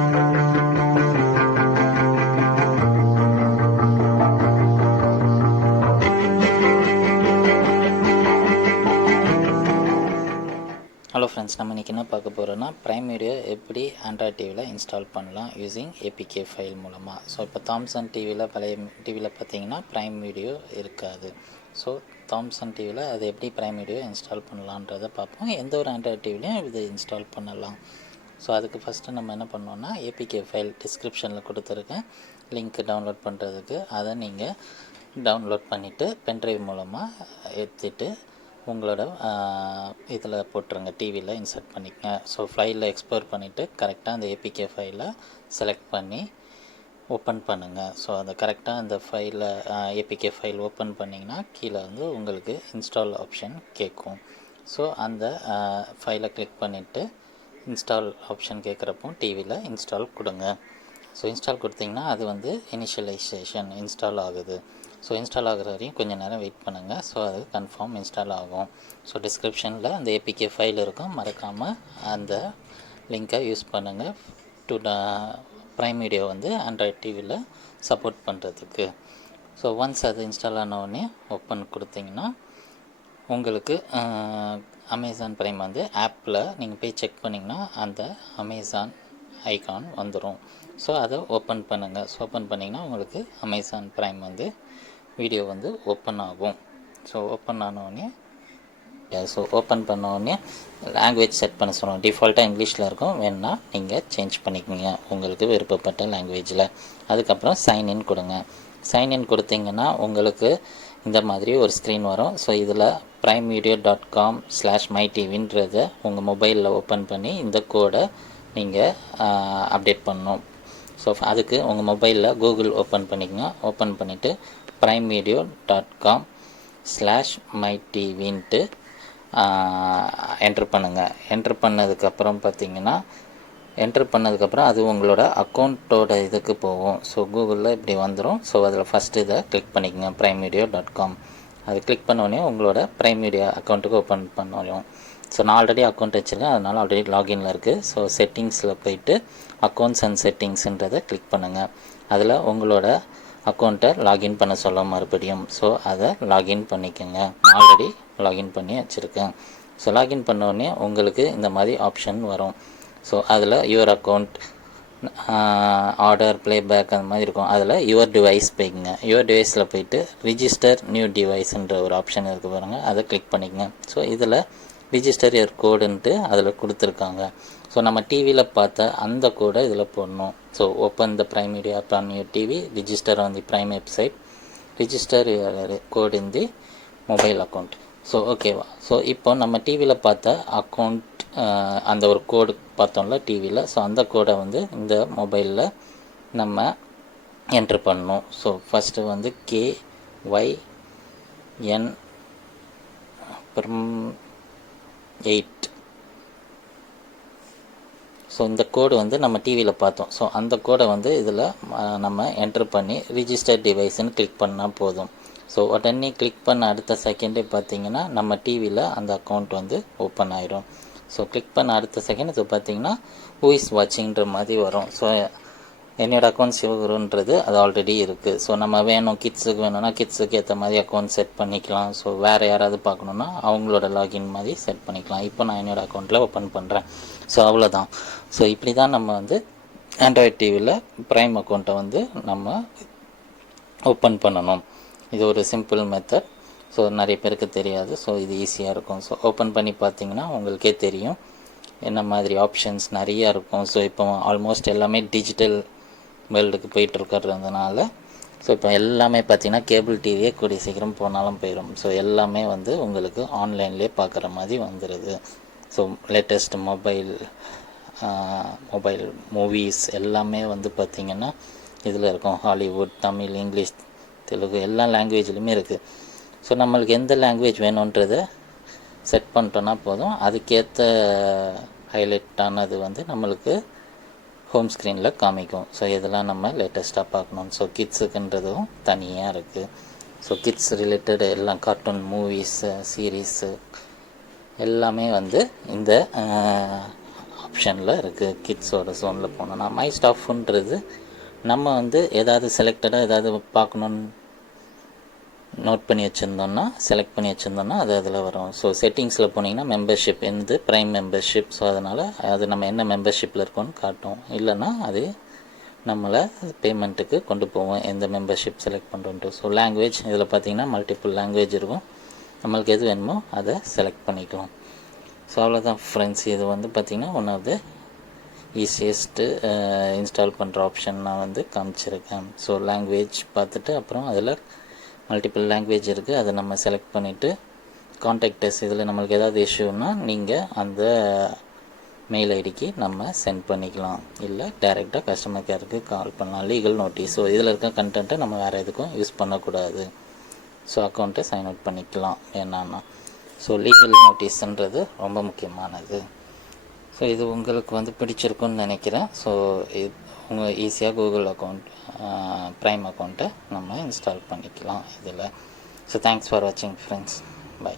Hello friends, நம்ம இன்றைக்கி என்ன பார்க்க போகிறோன்னா ப்ரைம் வீடியோ எப்படி ஆண்ட்ராய்ட் டிவியில் இன்ஸ்டால் பண்ணலாம் யூஸிங் ஏபிகே ஃபைல் மூலமாக. ஸோ இப்போ தாம்சன் டிவியில் பழைய டிவியில் பார்த்தீங்கன்னா ப்ரைம் வீடியோ இருக்காது. ஸோ தாம்சன் டிவியில் அது எப்படி ப்ரைம் வீடியோ இன்ஸ்டால் பண்ணலான்றதை பார்ப்போம். எந்த ஒரு ஆண்ட்ராய்ட் டிவிலையும் இது இன்ஸ்டால் பண்ணலாம். ஸோ அதுக்கு ஃபஸ்ட்டு நம்ம என்ன பண்ணோன்னா ஏபிகே ஃபைல் டிஸ்கிரிப்ஷனில் கொடுத்துருக்கேன் லிங்க் டவுன்லோட் பண்ணுறதுக்கு. அதை நீங்கள் டவுன்லோட் பண்ணிவிட்டு பென்ட்ரைவ் மூலமாக ஏற்றிட்டு உங்களோட இதில் போட்டுருங்க, டிவியில் இன்சர்ட் பண்ணிக்கங்க. ஸோ ஃபைலில் எக்ஸ்போர்ட் பண்ணிவிட்டு கரெக்டாக அந்த ஏபிகே ஃபைலை செலக்ட் பண்ணி ஓப்பன் பண்ணுங்கள். ஸோ அந்த கரெக்டாக அந்த ஃபைலில் ஏபிகே ஃபைல் ஓப்பன் பண்ணிங்கன்னா கீழே வந்து உங்களுக்கு இன்ஸ்டால் ஆப்ஷன் கேட்கும். ஸோ அந்த ஃபைலை கிளிக் பண்ணிவிட்டு இன்ஸ்டால் ஆப்ஷன் கேட்குறப்போ டிவியில் இன்ஸ்டால் கொடுங்க. ஸோ இன்ஸ்டால் கொடுத்திங்கன்னா அது வந்து இனிஷியலைசேஷன் இன்ஸ்டால் ஆகுது. ஸோ இன்ஸ்டால் ஆகிற வரையும் கொஞ்சம் நேரம் வெயிட் பண்ணுங்கள். ஸோ அது கன்ஃபார்ம் இன்ஸ்டால் ஆகும். ஸோ டிஸ்கிரிப்ஷனில் அந்த ஏபிகே ஃபைல் இருக்கும், மறக்காமல் அந்த லிங்க்கை யூஸ் பண்ணுங்கள் டு ப்ரைம் வீடியோ வந்து ஆண்ட்ராய்ட் டிவியில் சப்போர்ட் பண்ணுறதுக்கு. ஸோ ஒன்ஸ் அது இன்ஸ்டால் ஆனவுடனே ஓப்பன் கொடுத்திங்கன்னா உங்களுக்கு அமேசான் ப்ரைம் வந்து ஆப்பில் நீங்கள் போய் செக் பண்ணிங்கன்னா அந்த அமேசான் ஐகான் வந்துடும். ஸோ அதை ஓப்பன் பண்ணுங்கள். ஸோ ஓப்பன் பண்ணிங்கன்னா உங்களுக்கு அமேசான் ப்ரைம் வந்து வீடியோ வந்து ஓப்பன் ஆகும். ஸோ ஓப்பன் ஆனோடனே ஓப்பன் பண்ணோடனே லாங்குவேஜ் செட் பண்ண சொல்லுவோம். டிஃபால்ட்டாக இங்கிலீஷில் இருக்கும், வேணுன்னா நீங்கள் சேஞ்ச் பண்ணிக்கோங்க உங்களுக்கு விருப்பப்பட்ட லாங்குவேஜில். அதுக்கப்புறம் சைன்இன் கொடுங்க. சைன்இன் கொடுத்தீங்கன்னா உங்களுக்கு இந்த மாதிரி ஒரு ஸ்க்ரீன் வரும். ஸோ இதில் primevideo.com/mytvன்றத உங்கள் மொபைலில் ஓப்பன் பண்ணி இந்த கோடை நீங்கள் அப்டேட் பண்ணணும். ஸோ அதுக்கு உங்கள் மொபைலில் கூகுள் ஓப்பன் பண்ணிக்கோங்க. ஓப்பன் பண்ணிவிட்டு primevideo.com/mytvன்ட்டு என்ட்ரு பண்ணுங்கள். என்ட்ரு பண்ணதுக்கப்புறம் அது உங்களோட அக்கௌண்ட்டோட இதுக்கு போகும். ஸோ கூகுளில் இப்படி வந்துடும். ஸோ அதில் ஃபஸ்ட்டு இதை கிளிக் பண்ணிக்கோங்க, primevideo.com. அது கிளிக் பண்ணோடனே உங்களோட ப்ரைம் வீடியோ அக்கௌண்ட்டுக்கு ஓப்பன் பண்ணணும். ஸோ நான் ஆல்ரெடி அக்கௌண்ட் வச்சுருக்கேன், அதனால் ஆல்ரெடி லாகின்ல இருக்குது. ஸோ செட்டிங்ஸில் போயிட்டு அக்கௌண்ட்ஸ் அண்ட் செட்டிங்ஸுன்றதை கிளிக் பண்ணுங்கள். அதில் உங்களோட அக்கௌண்ட்டை லாகின் பண்ண சொல்ல மறுபடியும். ஸோ அதை லாகின் பண்ணிக்கோங்க. ஆல்ரெடி லாகின் பண்ணி வச்சுருக்கேன். ஸோ லாகின் பண்ணோடனே உங்களுக்கு இந்த மாதிரி ஆப்ஷன் வரும். ஸோ அதில் யுவர் அக்கௌண்ட், ஆர்டர், ப்ளேபேக் அந்த மாதிரி இருக்கும். அதில் யுவர் டிவைஸ் போய்க்குங்க. யுவர் டிவைஸில் போயிட்டு ரிஜிஸ்டர் நியூ டிவைஸ்ன்ற ஒரு ஆப்ஷன் இருக்குது பாருங்கள், அதை கிளிக் பண்ணிக்கங்க. ஸோ இதில் ரிஜிஸ்டர் யுவர் கோடுன்ட்டு அதில் கொடுத்துருக்காங்க. ஸோ நம்ம டிவியில் பார்த்த அந்த கோடை இதில் போடணும். So open the prime video app on your TV, register on the prime website, register your code in the mobile account. So ஓகேவா. ஸோ இப்போ நம்ம டிவியில் பார்த்த அக்கௌண்ட் அந்த ஒரு கோடு பார்த்தோம்ல டிவியில், ஸோ அந்த கோடை வந்து இந்த மொபைலில் நம்ம என்ட்ரு பண்ணணும். ஸோ ஃபஸ்ட்டு வந்து KYN அப்புறம் 8. ஸோ இந்த கோடு வந்து நம்ம டிவியில் பார்த்தோம். ஸோ அந்த கோடை வந்து இதில் நம்ம என்ட்ரு பண்ணி ரிஜிஸ்டர் டிவைஸ்ன்னு கிளிக் பண்ணால் போதும். ஸோ உடனே கிளிக் பண்ண அடுத்த செகண்டே பார்த்தீங்கன்னா நம்ம டிவியில் அந்த அக்கௌண்ட் வந்து ஓப்பன் ஆயிடும். ஸோ கிளிக் பண்ண அடுத்த செகண்ட் இது பார்த்தீங்கன்னா ஹூ இஸ் வாட்சிங்கிற மாதிரி வரும். ஸோ என்னோடய அக்கௌண்ட் சிவகுருன்றது அது ஆல்ரெடி இருக்குது. ஸோ நம்ம வேணும் கிட்ஸுக்கு வேணும்னா கிட்ஸுக்கு ஏற்ற மாதிரி அக்கௌண்ட் செட் பண்ணிக்கலாம். ஸோ வேறு யாராவது பார்க்கணுன்னா அவங்களோட லாகின் மாதிரி செட் பண்ணிக்கலாம். இப்போ நான் என்னோடய அக்கௌண்ட்டில் ஓப்பன் பண்ணுறேன். ஸோ அவ்வளோதான். ஸோ இப்படி தான் நம்ம வந்து ஆண்ட்ராய்ட் டிவியில் ப்ரைம் அக்கௌண்ட்டை வந்து நம்ம ஓப்பன் பண்ணணும். இது ஒரு சிம்பிள் மெத்தட். ஸோ நிறைய பேருக்கு தெரியாது. ஸோ இது ஈஸியாக இருக்கும். ஸோ ஓப்பன் பண்ணி பார்த்தீங்கன்னா உங்களுக்கே தெரியும் என்ன மாதிரி ஆப்ஷன்ஸ் நிறையா இருக்கும். ஸோ இப்போ ஆல்மோஸ்ட் எல்லாமே டிஜிட்டல் வேர்ல்டுக்கு போயிட்டுருக்கிறதுனால ஸோ இப்போ எல்லாமே பார்த்திங்கன்னா கேபிள் டிவியே கூடிய சீக்கிரம் போனாலும் போயிடும். ஸோ எல்லாமே வந்து உங்களுக்கு ஆன்லைன்லேயே பார்க்குற மாதிரி வந்துடுது. ஸோ லேட்டஸ்ட் மொபைல் மூவிஸ் எல்லாமே வந்து பார்த்திங்கன்னா இதில் இருக்கும். ஹாலிவுட், தமிழ், இங்கிலீஷ், தெலுங்கு எல்லா லாங்குவேஜ்லையுமே இருக்குது. ஸோ நம்மளுக்கு எந்த லாங்குவேஜ் வேணுன்றதை செட் பண்ணிட்டோன்னா போதும். அதுக்கேற்ற ஹைலைட்டானது வந்து நம்மளுக்கு ஹோம் ஸ்க்ரீனில் காமிக்கும். ஸோ இதெல்லாம் நம்ம லேட்டஸ்ட்டாக பார்க்கணும். ஸோ கிட்ஸுக்குன்றதும் தனியாக இருக்குது. ஸோ கிட்ஸ் ரிலேட்டட் எல்லாம் கார்ட்டூன், மூவிஸு, சீரீஸு எல்லாமே வந்து இந்த ஆப்ஷனில் இருக்குது. கிட்ஸோட ஸோனில் போனோன்னா மை ஸ்டாஃப்ன்றது நம்ம வந்து ஏதாவது செலக்டடாக ஏதாவது பார்க்கணுன்னு நோட் பண்ணி வச்சுருந்தோன்னா செலக்ட் பண்ணி வச்சுருந்தோன்னா அது அதில் வரும். ஸோ செட்டிங்ஸில் போனீங்கன்னா மெம்பர்ஷிப் எந்த ப்ரைம் மெம்பர்ஷிப், ஸோ அதனால் அது நம்ம என்ன மெம்பர்ஷிப்பில் இருக்கோன்னு காட்டும். இல்லைன்னா அது நம்மளை பேமெண்ட்டுக்கு கொண்டு போவோம் எந்த மெம்பர்ஷிப் செலக்ட் பண்ணுறோன்ட்டு. ஸோ லாங்குவேஜ் இதில் பார்த்தீங்கன்னா மல்டிபிள் லாங்குவேஜ் இருக்கும், நம்மளுக்கு எது வேணுமோ அதை செலக்ட் பண்ணிக்கலாம். ஸோ அவ்வளோதான் ஃப்ரெண்ட்ஸ். இது வந்து பார்த்திங்கன்னா one of the easiest install பண்ணுற ஆப்ஷன் நான் வந்து காமிச்சிருக்கேன். ஸோ லாங்குவேஜ் பார்த்துட்டு அப்புறம் அதில் மல்டிபிள் லாங்குவேஜ் இருக்குது, அதை நம்ம செலக்ட் பண்ணிவிட்டு கான்டாக்டர்ஸ் இதில் நம்மளுக்கு ஏதாவது இஷ்யூன்னா நீங்கள் அந்த மெயில் ஐடிக்கு நம்ம சென்ட் பண்ணிக்கலாம். இல்லை டைரெக்டாக கஸ்டமர் கேருக்கு கால் பண்ணலாம். லீகல் நோட்டீஸ், ஸோ இதில் இருக்க கண்டென்ட்டை நம்ம வேறு எதுக்கும் யூஸ் பண்ணக்கூடாது. ஸோ அக்கௌண்ட்டை சைன் அவுட் பண்ணிக்கலாம் என்னன்னா. ஸோ லீகல் நோட்டீஸ்ன்றது ரொம்ப முக்கியமானது. ஸோ இது உங்களுக்கு வந்து பிடிச்சிருக்குன்னு நினைக்கிறேன். ஸோ இது உங்கள் ஈஸியாக கூகுள் அக்கௌண்ட் ப்ரைம் அக்கௌண்ட்டை நம்ம இன்ஸ்டால் பண்ணிக்கலாம் இதில். ஸோ தேங்க்ஸ் ஃபார் வாட்சிங் ஃப்ரெண்ட்ஸ். பை.